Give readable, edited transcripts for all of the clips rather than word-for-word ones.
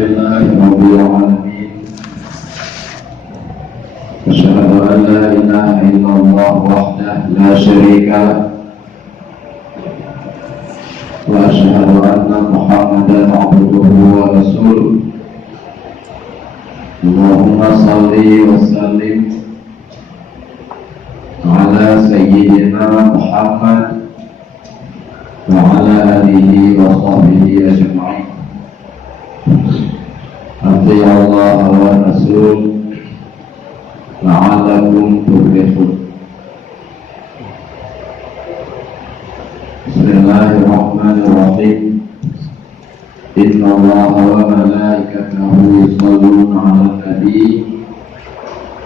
لله رب العالمين أشهد أن لا إله إلا الله وحده لا شريك له وأشهد أن محمدا عبده ورسوله اللهم صل وسلم على سيدنا محمد وعلى آله وصحبه أجمعين أطيعوا الله والرسول لعلكم تفلحون. بسم الله الرحمن الرحيم إن الله وملائكته يصلون على النبي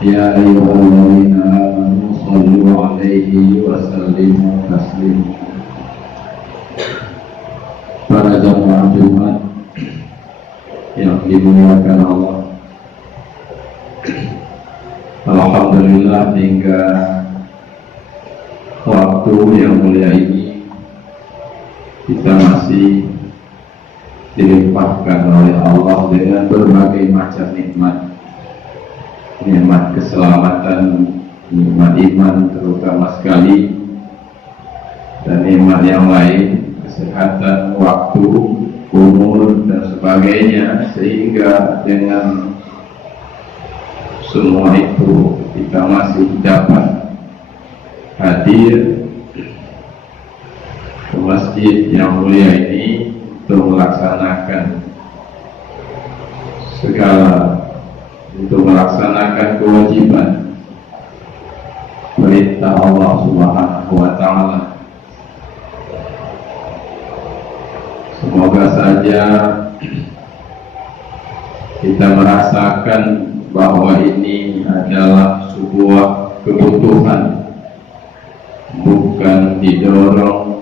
يا أيها الذين آمنوا صلوا عليه وسلموا تسليما. Para jamaah Jumat yang dimuliakan Allah, alhamdulillah hingga waktu yang mulia ini kita masih dilimpahkan oleh Allah dengan berbagai macam nikmat keselamatan, nikmat iman terutama sekali, dan nikmat yang lain, kesehatan, waktu, umur, dan sebagainya, sehingga dengan semua itu kita masih dapat hadir ke masjid yang mulia ini untuk melaksanakan kewajiban perintah Allah Subhanahu wa Ta'ala. Semoga saja kita merasakan bahwa ini adalah sebuah kebutuhan, bukan didorong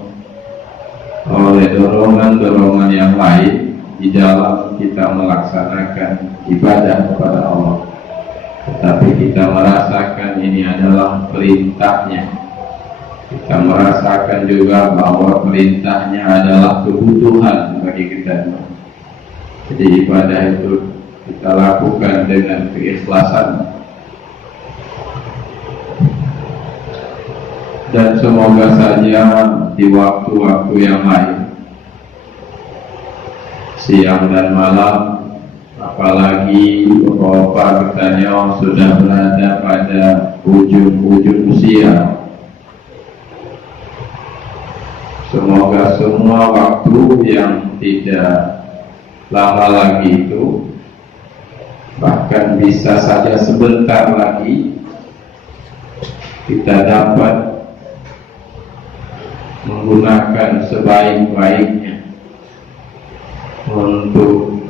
oleh dorongan-dorongan yang lain di dalam kita melaksanakan ibadah kepada Allah, tetapi kita merasakan ini adalah perintahnya. Kita merasakan juga bahwa perintahnya adalah kebutuhan bagi kita. Jadi ibadah itu kita lakukan dengan keikhlasan. Dan semoga saja di waktu-waktu yang lain, siang dan malam, apalagi Bapak kita sudah berada pada ujung-ujung usia, semoga semua waktu yang tidak lama lagi itu, bahkan bisa saja sebentar lagi, kita dapat menggunakan sebaik-baiknya untuk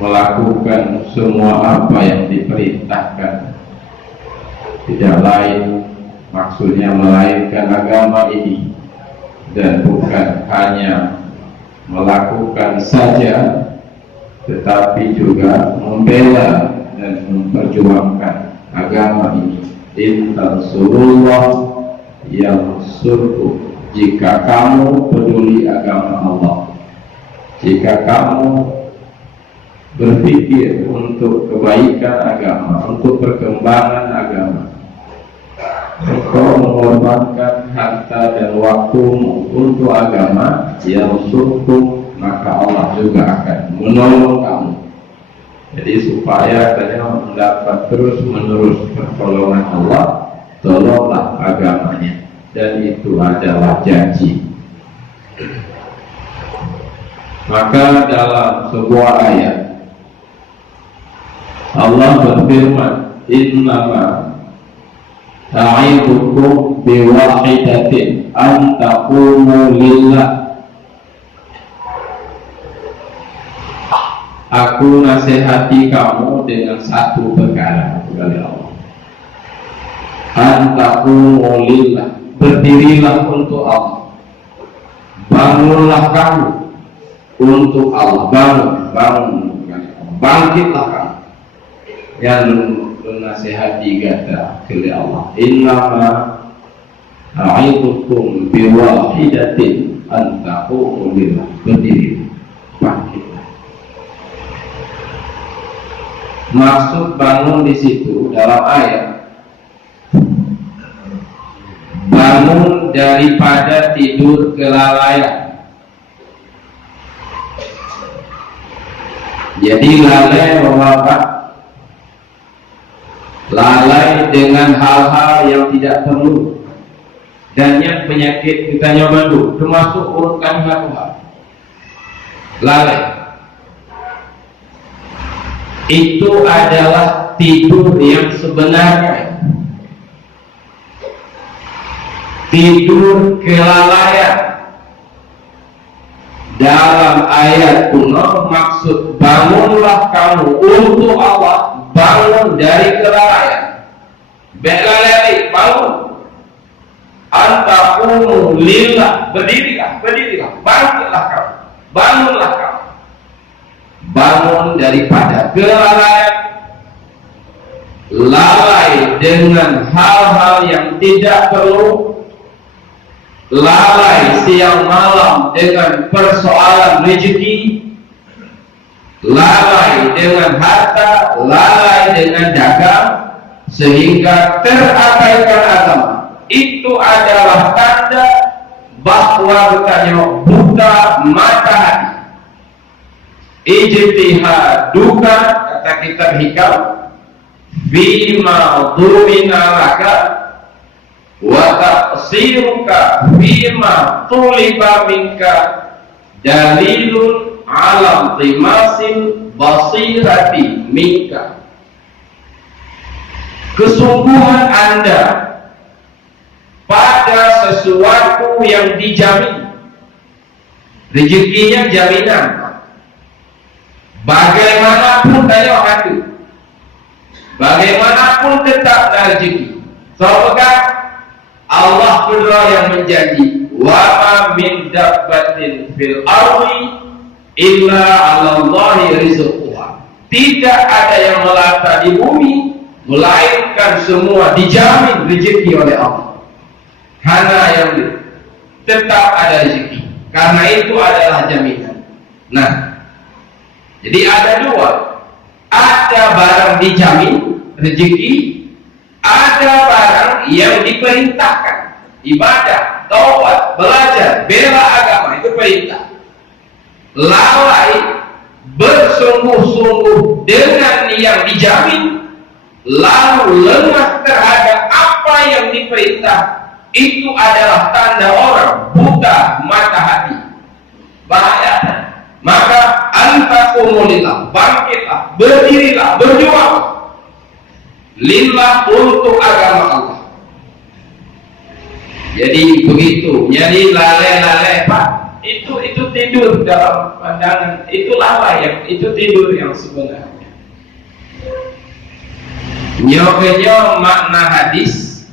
melakukan semua apa yang diperintahkan. Tidak lain maksudnya melainkan agama ini, dan bukan hanya melakukan saja, tetapi juga membela dan memperjuangkan agama ini. In tansurullah yansurkum. Jika kamu peduli agama Allah, jika kamu berpikir untuk kebaikan agama, untuk perkembangan agama, engkau mengorbankan harta dan waktumu untuk agama, yang surkum, maka Allah juga akan menolong kamu. Jadi supaya kalian mendapat terus menerus pertolongan Allah, tolonglah agamanya, dan itu adalah janji. Maka dalam sebuah ayat Allah berfirman, innama ta'idukum biwahidatin an taqumu lillah. Aku nasihati kamu dengan satu perkara kepada Allah. An taqumu lillah, berdirilah untuk Allah, bangunlah kamu untuk Allah, bangkitlah kamu. Yang menasihati kata oleh Allah, innama a'idukum biwahidatin an taqumu lillah, berdiri, bangkitlah. Maksud bangun di situ dalam ayat, bangun daripada tidur kelalaian. Jadi lalai apa? Lalai dengan hal-hal yang tidak perlu. Dan yang penyakit kita nyoba dulu, termasuk urutan Tuhan. Lalai itu adalah tidur yang sebenarnya, tidur kelalaian. Dalam ayat kuno maksud bangunlah kamu untuk Allah, bangun dari kelalaian. Belalai bangun, antaqumu lillah, berdirilah, bangkitlah kamu, bangunlah kamu, bangun daripada kelalaian, lalai dengan hal-hal yang tidak perlu, lalai siang malam dengan persoalan rezeki, lalai dengan harta, lalai dengan dagang, sehingga terabaikan agama. Itu adalah tanda bahwa bertanya buta mata hati. Ijtihaduka, kata kitab hikam, bima dhumina laka wa taqsiruka bima tuliba minka dalilun alam timasil basirati minka. Kesungguhan Anda pada sesuatu yang dijamin, rezekinya jaminan. Bagaimanapun tanya hati, bagaimanapun tetap ada rezeki. Sebab Allah pula yang menjanji, wa ma min dabbatin fil ardi illa 'ala Allahi rizquha. Tidak ada yang melata di bumi melainkan semua dijamin rezeki oleh Allah. Hanya yang tetap ada rezeki, karena itu adalah jaminan. Nah, jadi ada dua, ada barang dijamin rezeki, ada barang yang diperintahkan, ibadah, taubat, belajar, bela agama, itu perintah. Lalai bersungguh-sungguh dengan yang dijamin, lalu lengah terhadap apa yang diperintah, itu adalah tanda orang buta mata hati. Bahaya. Maka antakumulillah, bangkitlah, berdirilah, berjuang lillah, untuk agama Allah. Jadi begitu. Jadi lalai Pak, itu tidur dalam pandangan, itu lalai yang, itu tidur yang sebenarnya. Nyokenyo makna hadis,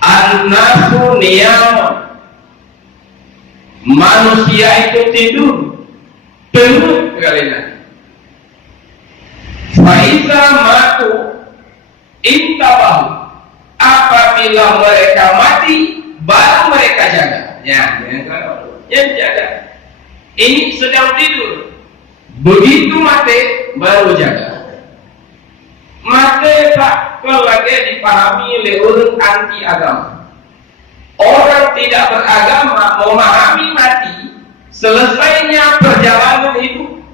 an-nasu niyamun, manusia itu tidur penuh kalian. Faiza matu intabahu, apabila mereka mati baru mereka jaga. Yang jaga ini sedang tidur, begitu mati baru jaga. Mati Pak, kalau lagi dipahami oleh orang anti agama. Orang tidak beragama memahami mati, selesainya perjalanan hidup.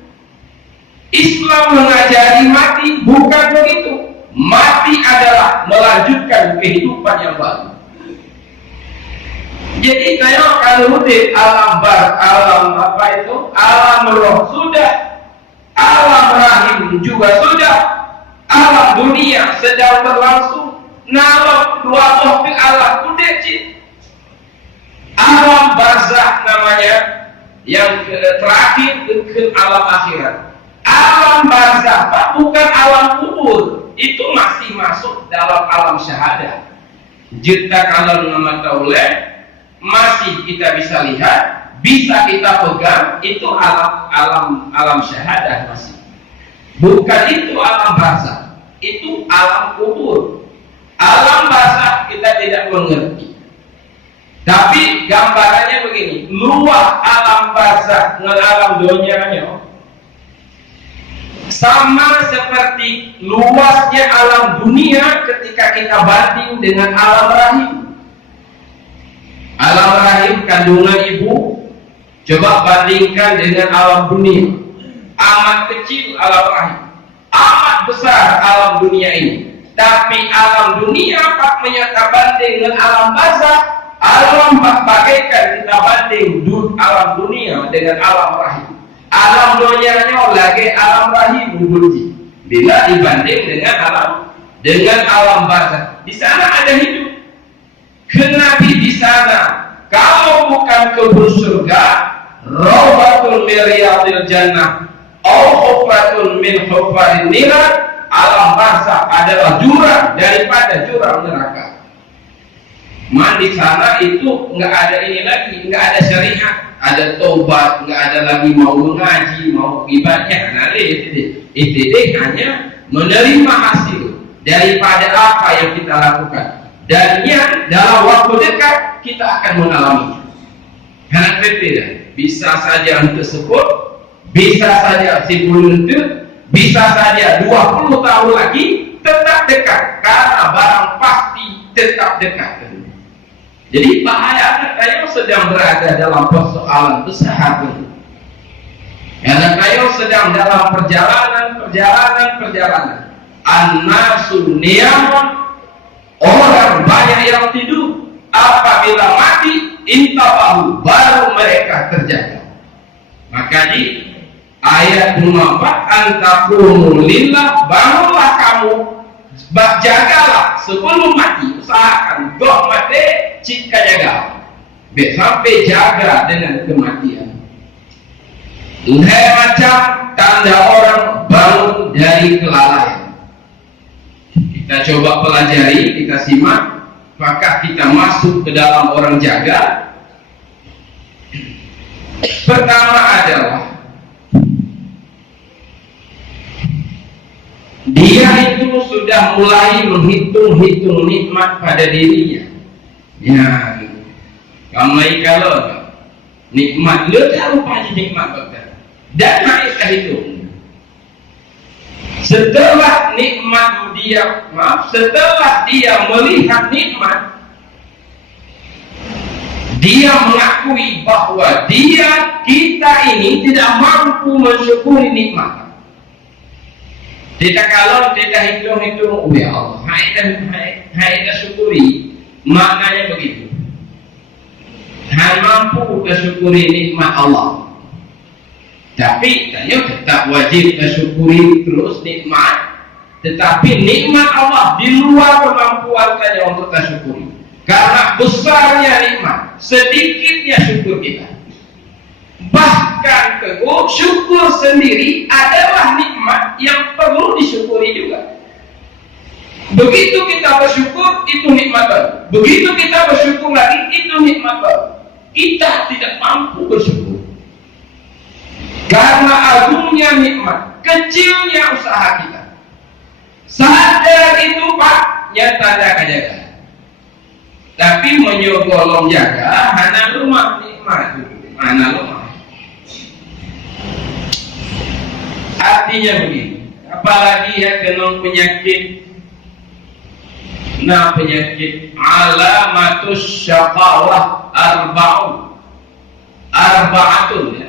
Islam mengajari mati bukan begitu. Mati adalah melanjutkan kehidupan yang baru. Jadi kayak kalau di alam apa itu? Alam roh sudah, alam rahim juga sudah, alam dunia sedang berlangsung. Nama dua waktu alam udah cip. Alam barzakh namanya, yang terakhir ke alam akhirat. Alam barzakh bukan alam kubur, itu masih masuk dalam alam syahadah. Jika kalau nama tauleh masih kita bisa lihat, bisa kita pegang, itu alam syahadah masih. Bukan itu alam barzakh, itu alam kubur. Alam barzakh kita tidak mengerti. Tapi gambarannya begini, luas alam barzakh dengan alam dunianya sama seperti luasnya alam dunia ketika kita banding dengan alam rahim. Alam rahim kandungan ibu, coba bandingkan dengan alam dunia. Amat kecil alam rahim, amat besar alam dunia ini. Tapi alam dunia pak menyata banding dengan alam barzakh, alam bagaikan kita banding alam dunia dengan alam rahim. Alam dunianya lagi alam rahim bunyi. Bila dibanding dengan alam barzakh, di sana ada hidup. Kenabi di sana, kalau bukan kebun surga, rawatun min riyadil jannah, au hufratun min hufarin niran. Alam barzakh adalah jurang daripada jurang neraka. Di sana itu nggak ada ini lagi, nggak ada syariat, ada tobat, nggak ada lagi mau mengaji, mau ibadah. Nah, itu hanya menerima hasil daripada apa yang kita lakukan, dan yang dalam waktu dekat kita akan mengalami. Karena berbeda, bisa saja tersebut, bisa saja 10 detik, bisa saja 20 tahun lagi, tetap dekat, karena barang pasti tetap dekat. Jadi bahaya kayu sedang berada dalam persoalan besar. Karena kayu sedang dalam perjalanan. An-nasu niyamun, orang banyak yang tidur. Apabila mati, intabahu, baru mereka terjaga. Maka di ayat 24, antaqumu lillah, bangunlah kamu, jagalah sebelum mati, usahakan goh mati jika jaga, sampai jaga dengan kematian. Ini macam tanda orang bangun dari kelalaian. Kita coba pelajari, kita simak, maka kita masuk ke dalam orang jaga. Pertama adalah dia itu sudah mulai menghitung-hitung nikmat pada dirinya. Ya, kamu kalau nikmat lu tak rupanya nikmat betul. Dan naiklah itu. Setelah dia melihat nikmat, dia mengakui bahwa kita ini tidak mampu mensyukuri nikmat. Kita kalau kita hitung-hitung, ya Allah, hai syukuri, maknanya begitu. Hai mampu kita syukuri nikmat Allah. Tapi tanya tetap wajib kita syukuri terus nikmat. Tetapi nikmat Allah di luar kemampuan saja untuk kita syukuri. Karena besarnya nikmat, sedikitnya syukur kita. Bahkan syukur sendiri adalah nikmat yang perlu disyukuri juga. Begitu kita bersyukur, itu nikmat baru. Begitu kita bersyukur lagi, itu nikmat baru. Kita tidak mampu bersyukur karena agungnya nikmat, kecilnya usaha kita. Sadar itu Pak, nyata jaga. Tapi menyogolong jaga, hana rumah nikmat, hana rumah. Artinya begini, apalagi ya kena penyakit alamatus syaqawah arba'atun ya.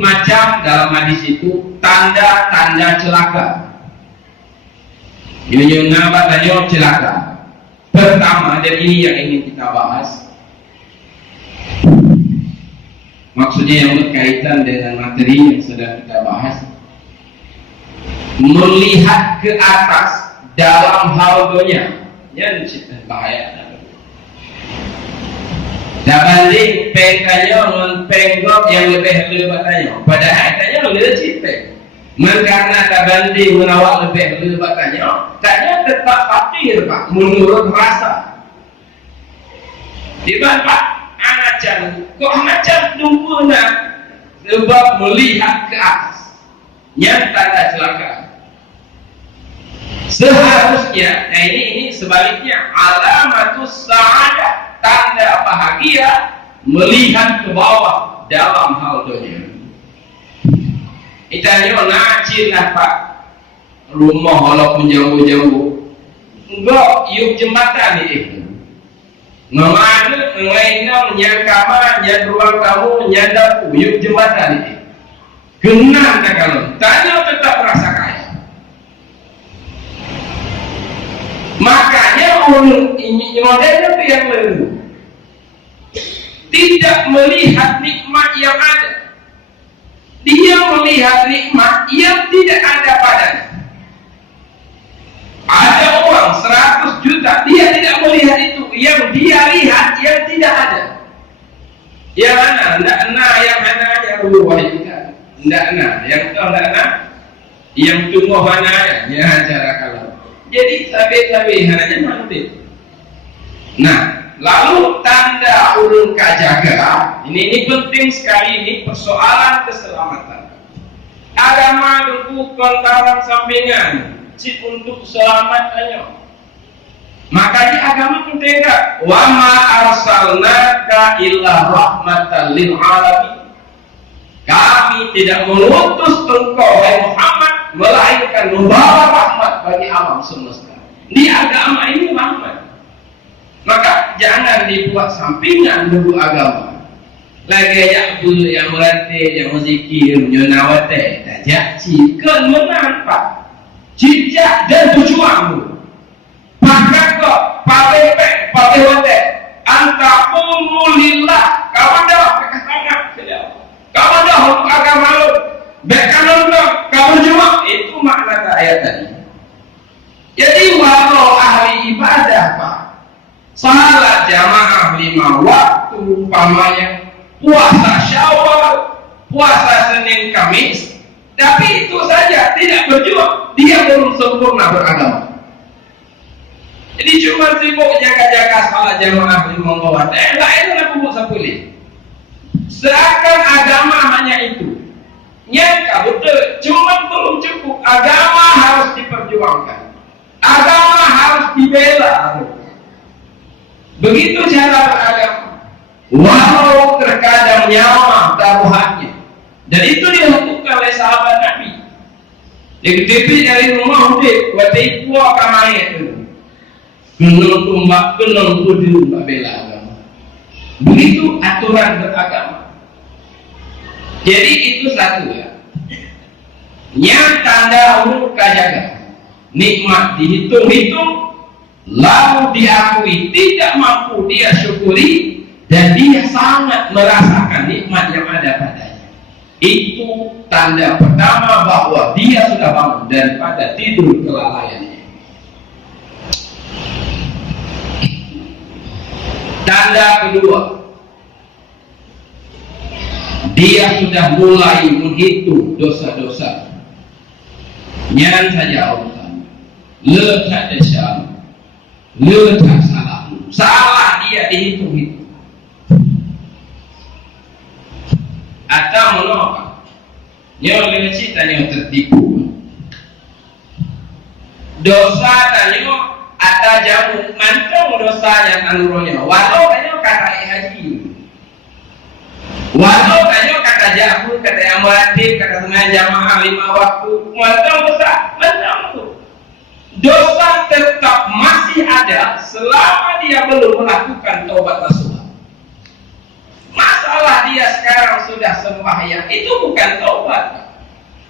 Macam dalam hadis itu tanda-tanda celaka. Tanya celaka. Pertama, dan ini yang ingin kita bahas, maksudnya yang berkaitan dengan materi yang sedang kita bahas, melihat ke atas dalam hal dunia, yang bahaya. Dabanding pengkanya menpenggok yang lebih batanya, padahal tanya lebih cinta. Karena dabanding menawak lebih batanya, tanya tetap fakir Pak, menurut rasa. Di mana Pak? Anacan, kok anacan dumpuna sebab melihat ke atas, nyata celaka. Seharusnya, nah ini sebaliknya, alamatus sa'adah, tanda bahagia melihat ke bawah dalam hal dunia. Itanya najin lah Pak, rumah walaupun jauh-jauh, enggak yuk jembatan ini. Ngamana, ngainam, nyang kamar, nyang ruang tamu, nyang dapur, yuk jembatan ini. Genang tak kalau, tanya tetap merasa kaya. Makanya orang ini modelnya itu yang lalu, tidak melihat nikmat yang ada. Dia melihat nikmat yang tidak ada padanya. Ada uang 100 juta, dia tidak melihat itu. Yang dia lihat yang tidak ada. Yang mana? Tidak enak, yang mana yang luar juga. Tidak enak, yang tahu tidak enak, yang tunggu mana ya cara kalau. Jadi sabi-sabi hanya nanti. Nah, lalu tanda ulun kajaga, ini penting sekali, ini persoalan keselamatan. Agama bukan barang sampingan, cip untuk selamat hanya. Makanya agama penting tak? Wa ma arsalnaka illa rahmatan lil alamin. Kami tidak mengutus engkau wahai Muhammad melainkan membawa rahmat bagi alam semesta. Di agama ini rahmat. Maka jangan dibuat sampingan dulu agama. Lagi yang dulu yang melatih, yang muzikir, nyonawate, tajak, cikan menampak jejak dan tujuanmu. Maka kok pakai wate, antakumulillah, kawan dah kekasihan tidak. Kawan dah untuk agama lu, bekanon dah, kawan jemaah itu makna ayat tadi. Jadi walau ahli ibadah Pak, salat jamaah 5 waktu umpamanya, puasa Syawal, puasa Senin Kamis, tapi itu saja tidak berjuang, dia belum sempurna beragama. Jadi cuma sibuk jaga-jaga salat jamaah 5 waktu, lain lah bubuk sepuluh. Seakan agama hanya itu. Nyangka betul, cuma belum cukup. Agama harus diperjuangkan. Agama harus dibela. Begitu cara beragama. Walau terkadang nyawa taruhannya. Dan itu dilakukan oleh sahabat Nabi. Jadi tipi dari rumah udah, waktu itu akan itu. Kenal tumbak, kenal tujuh, mbak bela agama. Begitu aturan beragama. Jadi itu satu ya. Yang tanda ulul kajaga. Nikmat dihitung-hitung, lalu diakui tidak mampu dia syukuri, dan dia sangat merasakan nikmat yang ada padanya. Itu tanda pertama bahwa dia sudah bangun daripada tidur kelalaiannya. Tanda kedua, dia sudah mulai menghitung dosa-dosa. Nyan saja Allah. Letak desam, letak salahmu. Salah dia dihitung-hitung. Atau menolak. Nyo dengan cita nyo tertipu. Dosa tanya atau jamu mantong dosa yang anuronya. Walau tanya kata haji. Walau tanya kata jamu, kata yang melatih, kata tengah jamaah 5 waktu, mantong dosa, mantong tu. Dosa tetap masih ada selama dia belum melakukan taubat nasuha. Masalah dia sekarang sudah sembahyang itu bukan taubat.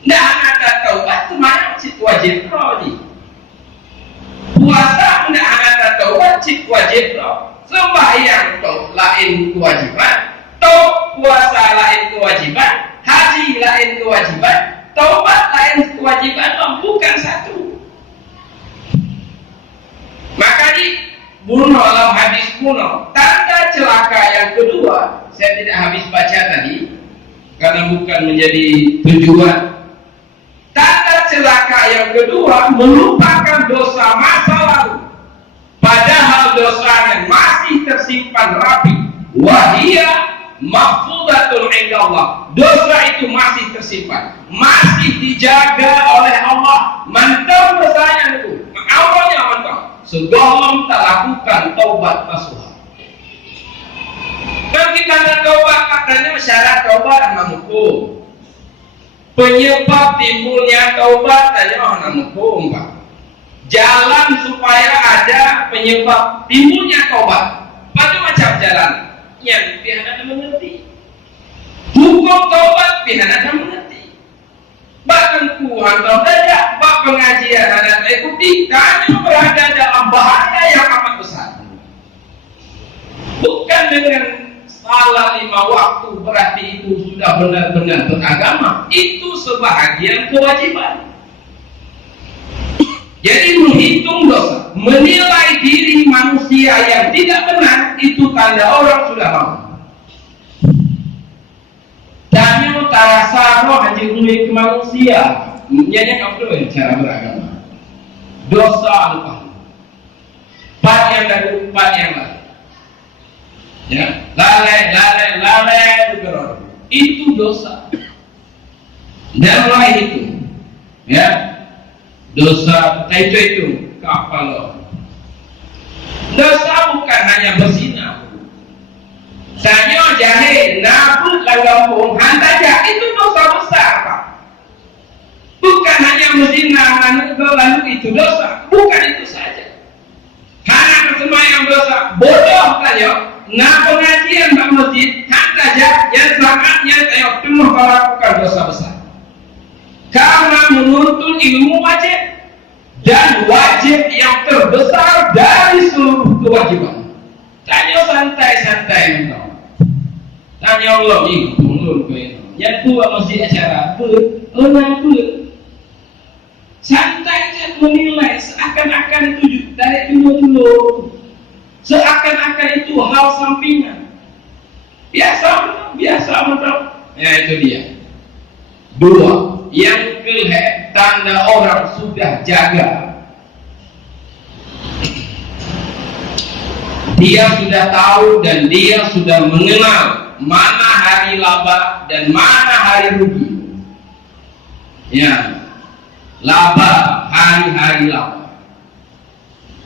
Tidak ada taubat, cuma wajib roh. Puasa tidak ada taubat, wajib roh. Sembahyang lain kewajiban, puasa lain kewajiban, haji lain kewajiban, taubat lain kewajiban, bukan satu. Maka di bunuh dalam hadis kuno, tanda celaka yang kedua, saya tidak habis baca tadi karena bukan menjadi tujuan. Tanda celaka yang kedua melupakan dosa masa lalu, padahal dosanya masih tersimpan rapi. Wahia mahfudatun indallah. Dosa itu masih tersimpan, masih dijaga oleh Allah. Mantap dosanya itu, awalnya mantap. Sebelum tak lakukan taubat nasuha. Kan kita ada taubat, maknanya syarat taubat sama hukum. penyebab timbulnya taubat tanya orang hukum Pak. Jalan supaya ada penyebab timbulnya taubat. Macam jalan yang pihak ada mengerti. Hukum taubat pihak ada mengerti. Bahkan Tuhan tahu tidak, bab pengajian ada ikuti, kami berada dalam bahaya yang amat besar. Bukan dengan salah 5 waktu berarti itu sudah benar-benar beragama. Itu sebahagian kewajiban. Jadi menghitung dosa, menilai diri manusia yang tidak benar, itu tanda orang sudah mau. Dan tarasa roh haji umum ke manusia, nyanyi kamu dulu cara beragama. Dosa lupa. Part yang lalu, part yang lalu. Ya, lalai itu dosa. Dan mulai itu, ya. Dosa itu kapal. Dosa bukan hanya berzina. Sanyo jahe nabut lagampung hantaja itu dosa besar Pak. Bukan hanya berzina lalu itu dosa. Bukan itu saja. Karena semua yang dosa bodoh saja. Nah pengajian Pak Masjid hantaja yang sangatnya saya penuh melakukan dosa besar. Karena menuntut ilmu wajib dan wajib yang terbesar dari seluruh kewajiban. Tanya santai-santai entah. Tanya Allah ini turun ke yang tua masih acara santai saja menilai seakan-akan itu dari dulu seakan-akan itu hal sampingan. Biasa betul. Ya itu dia. 2. Yang kelihatan tanda orang sudah jaga. Dia sudah tahu dan dia sudah mengenal mana hari laba dan mana hari rugi. Ya, laba, hari-hari laba.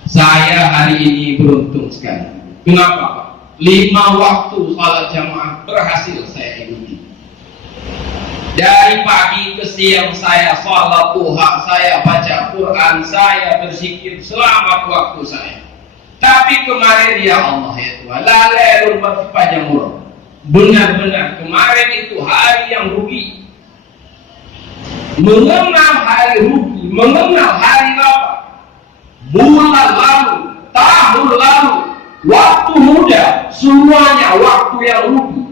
Saya hari ini beruntung sekali. Kenapa? 5 waktu salat jamaah berhasil saya ikuti. Dari pagi ke siang saya sholat duha, saya baca Quran, saya berzikir selamat waktu saya. Tapi kemarin ya Allah ya Tuhan, lalai rumah panjang umur. Benar-benar kemarin itu hari yang rugi. Mengenal hari rugi, mengenal hari laba, bulan lalu, tahun lalu, waktu muda, semuanya waktu yang rugi.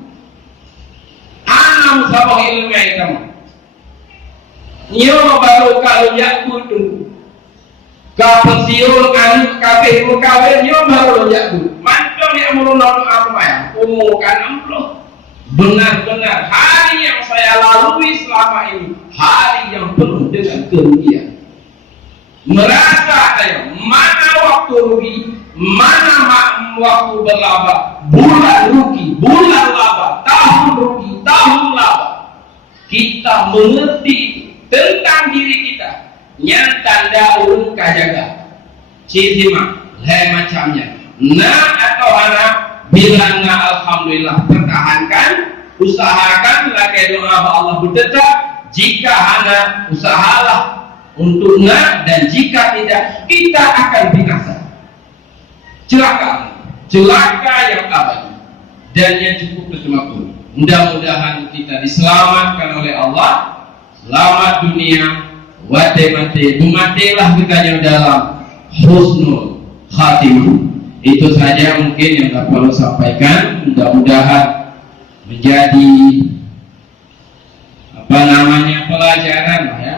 Anam sabang ilmu kamu. Nyo baru kalau yakutu. Kapensiun anu kabeh kawin nyo baru yakutu. Mancung yang merunono apa ya? Umukan amplo. Benar-benar hari yang saya lalui selama ini hari yang penuh dengan kerugian. Merasa saya mana waktu rugi, mana waktu berlaba, bulan rugi, bulan laba, tahun rugi, tahun laba. Kita mengerti tentang diri kita. Yang tanda urun kajaga. Cizima, macamnya. Nah atau anak bilang alhamdulillah pertahankan, usahakan lagi doa Allah berdetak. Jika anak usahalah untuknya dan jika tidak kita akan binasa. Celaka yang abadi dan yang cukup bersemakmur. Mudah-mudahan kita diselamatkan oleh Allah, selamat dunia, mati matilah kita yang dalam husnul khatimah. Itu saja mungkin yang dapat saya sampaikan. Mudah-mudahan menjadi pelajaran ya,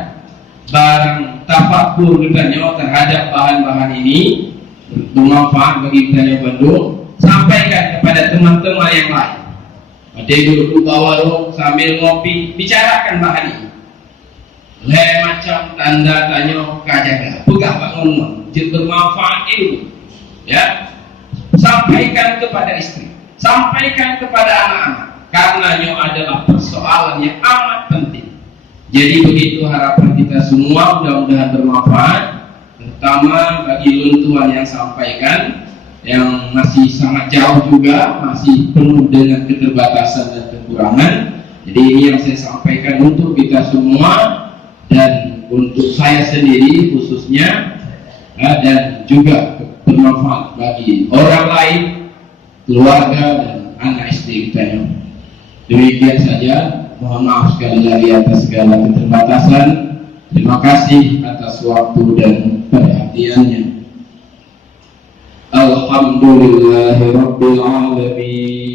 barang tafakur kita terhadap bahan-bahan ini bermanfaat bagi kita yang Bandung. Sampaikan kepada teman-teman yang lain. Ada duduk warung sambil ngopi, bicarakan bahan ini. Macam tanda tanya kajaga, pegah bangun, bermanfaat ilmu. Ya, sampaikan kepada istri, sampaikan kepada anak-anak, karena ini adalah persoalan yang amat penting. Jadi begitu harapan kita semua, mudah-mudahan bermanfaat, terutama bagi luntuan yang sampaikan, yang masih sangat jauh juga, masih penuh dengan keterbatasan dan kekurangan. Jadi ini yang saya sampaikan untuk kita semua dan untuk saya sendiri khususnya, dan juga bermanfaat bagi orang lain, keluarga dan anak istri kita. Demikian saja, mohon maaf sekali lagi atas segala keterbatasan. Terima kasih atas waktu dan perhatiannya. Alhamdulillahirabbil alamin.